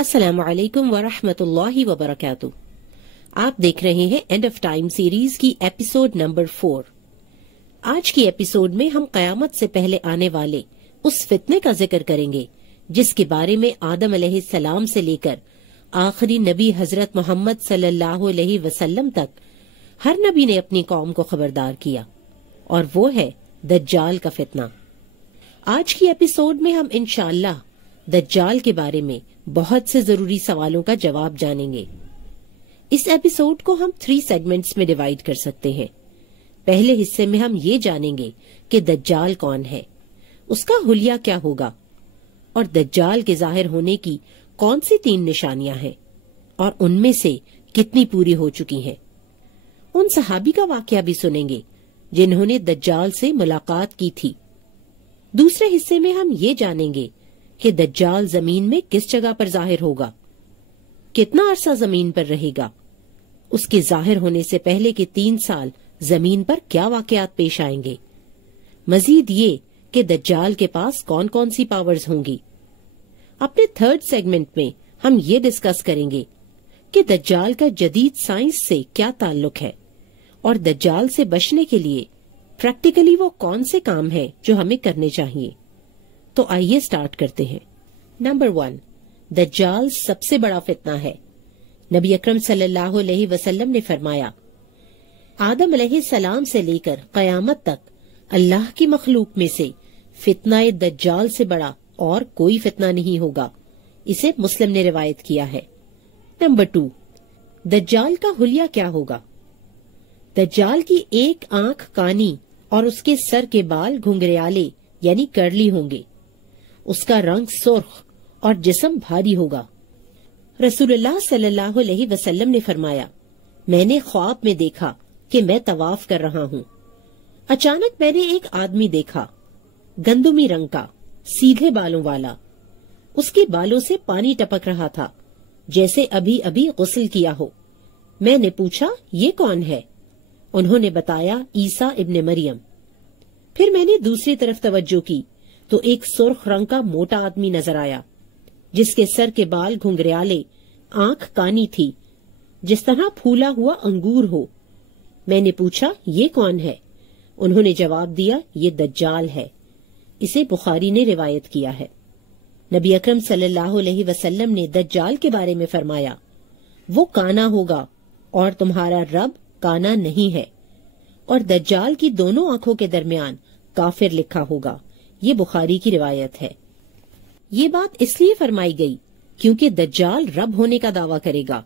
अस्सलामु अलैकुम वरहमतुल्लाहि वबरकातुह। आप देख रहे हैं एंड ऑफ टाइम सीरीज की एपिसोड नंबर 4। आज की एपिसोड में हम कयामत से पहले आने वाले उस फितने का जिक्र करेंगे जिसके बारे में आदम अलैहिस्सलाम से लेकर आखिरी नबी हजरत मोहम्मद सल्लल्लाहु अलैहि वसल्लम तक हर नबी ने अपनी कौम को खबरदार किया, और वो है दज्जाल का फितना। आज की एपिसोड में हम इंशाअल्लाह दज्जाल के बारे में बहुत से जरूरी सवालों का जवाब जानेंगे। इस एपिसोड को हम 3 सेगमेंट्स में डिवाइड कर सकते हैं। पहले हिस्से में हम ये जानेंगे कि दज्जाल कौन है, उसका हुलिया क्या होगा, और दज्जाल के जाहिर होने की कौन सी 3 निशानियां हैं और उनमें से कितनी पूरी हो चुकी हैं। उन सहाबी का वाकया भी सुनेंगे जिन्होंने दज्जाल से मुलाकात की थी। दूसरे हिस्से में हम ये जानेंगे कि दज्जाल जमीन में किस जगह पर जाहिर होगा, कितना अरसा जमीन पर रहेगा, उसके जाहिर होने से पहले के 3 साल जमीन पर क्या वाकयात पेश आएंगे। मजीद ये कि दज्जाल के पास कौन कौन सी पावर्स होंगी। अपने 3rd सेगमेंट में हम ये डिस्कस करेंगे कि दज्जाल का जदीद साइंस से क्या ताल्लुक है और दज्जाल से बचने के लिए प्रैक्टिकली वो कौन से काम हैं जो हमें करने चाहिए। तो आइए स्टार्ट करते हैं। नंबर 1, दज्जाल सबसे बड़ा फितना है। नबी अकरम सल्लल्लाहु अलैहि वसल्लम ने फरमाया, आदम अलैहिस्सलाम से लेकर कयामत तक अल्लाह की मखलूक में से फितना दज्जाल से बड़ा और कोई फितना नहीं होगा। इसे मुस्लिम ने रिवायत किया है। नंबर 2, दज्जाल का हुलिया क्या होगा। दज्जाल की एक आंख कानी और उसके सर के बाल घुंघरियाले यानी कर्ली होंगे। उसका रंग सुर्ख और जिस्म भारी होगा। रसूलुल्लाह सल्लल्लाहु अलैहि वसल्लम ने फरमाया, मैंने ख्वाब में देखा कि मैं तवाफ कर रहा हूँ। अचानक मैंने एक आदमी देखा, गंदुमी रंग का, सीधे बालों वाला। उसके बालों से पानी टपक रहा था जैसे अभी अभी गुस्ल किया हो। मैंने पूछा, ये कौन है? उन्होंने बताया, ईसा इब्ने मरियम। फिर मैंने दूसरी तरफ तवज्जो की तो एक सुर्ख रंग का मोटा आदमी नजर आया जिसके सर के बाल घुंघरियाले, आंख कानी थी, जिस तरह फूला हुआ अंगूर हो। मैंने पूछा, ये कौन है? उन्होंने जवाब दिया, ये दज्जाल है। इसे बुखारी ने रिवायत किया है। नबी अकरम सल्लल्लाहु अलैहि वसल्लम ने दज्जाल के बारे में फरमाया, वो काना होगा और तुम्हारा रब काना नहीं है, और दज्जाल की दोनों आंखों के दरमियान काफिर लिखा होगा। ये बुखारी की रिवायत है। ये बात इसलिए फरमाई गई क्योंकि दज्जाल रब होने का दावा करेगा,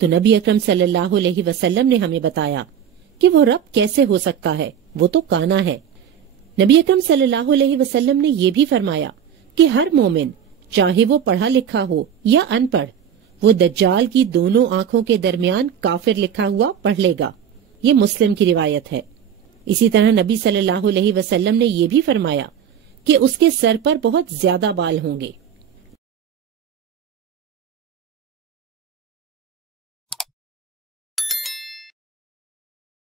तो नबी अकरम सल्लल्लाहु अलैहि वसल्लम ने हमें बताया कि वो रब कैसे हो सकता है, वो तो काना है। नबी अकरम सल्लल्लाहु अलैहि वसल्लम ने ये भी फरमाया कि हर मोमिन, चाहे वो पढ़ा लिखा हो या अनपढ़, वो दज्जाल की दोनों आंखों के दरमियान काफिर लिखा हुआ पढ़ लेगा। ये मुस्लिम की रिवायत है। इसी तरह नबी सल्लल्लाहु अलैहि वसल्लम ने ये भी फरमाया कि उसके सर पर बहुत ज्यादा बाल होंगे।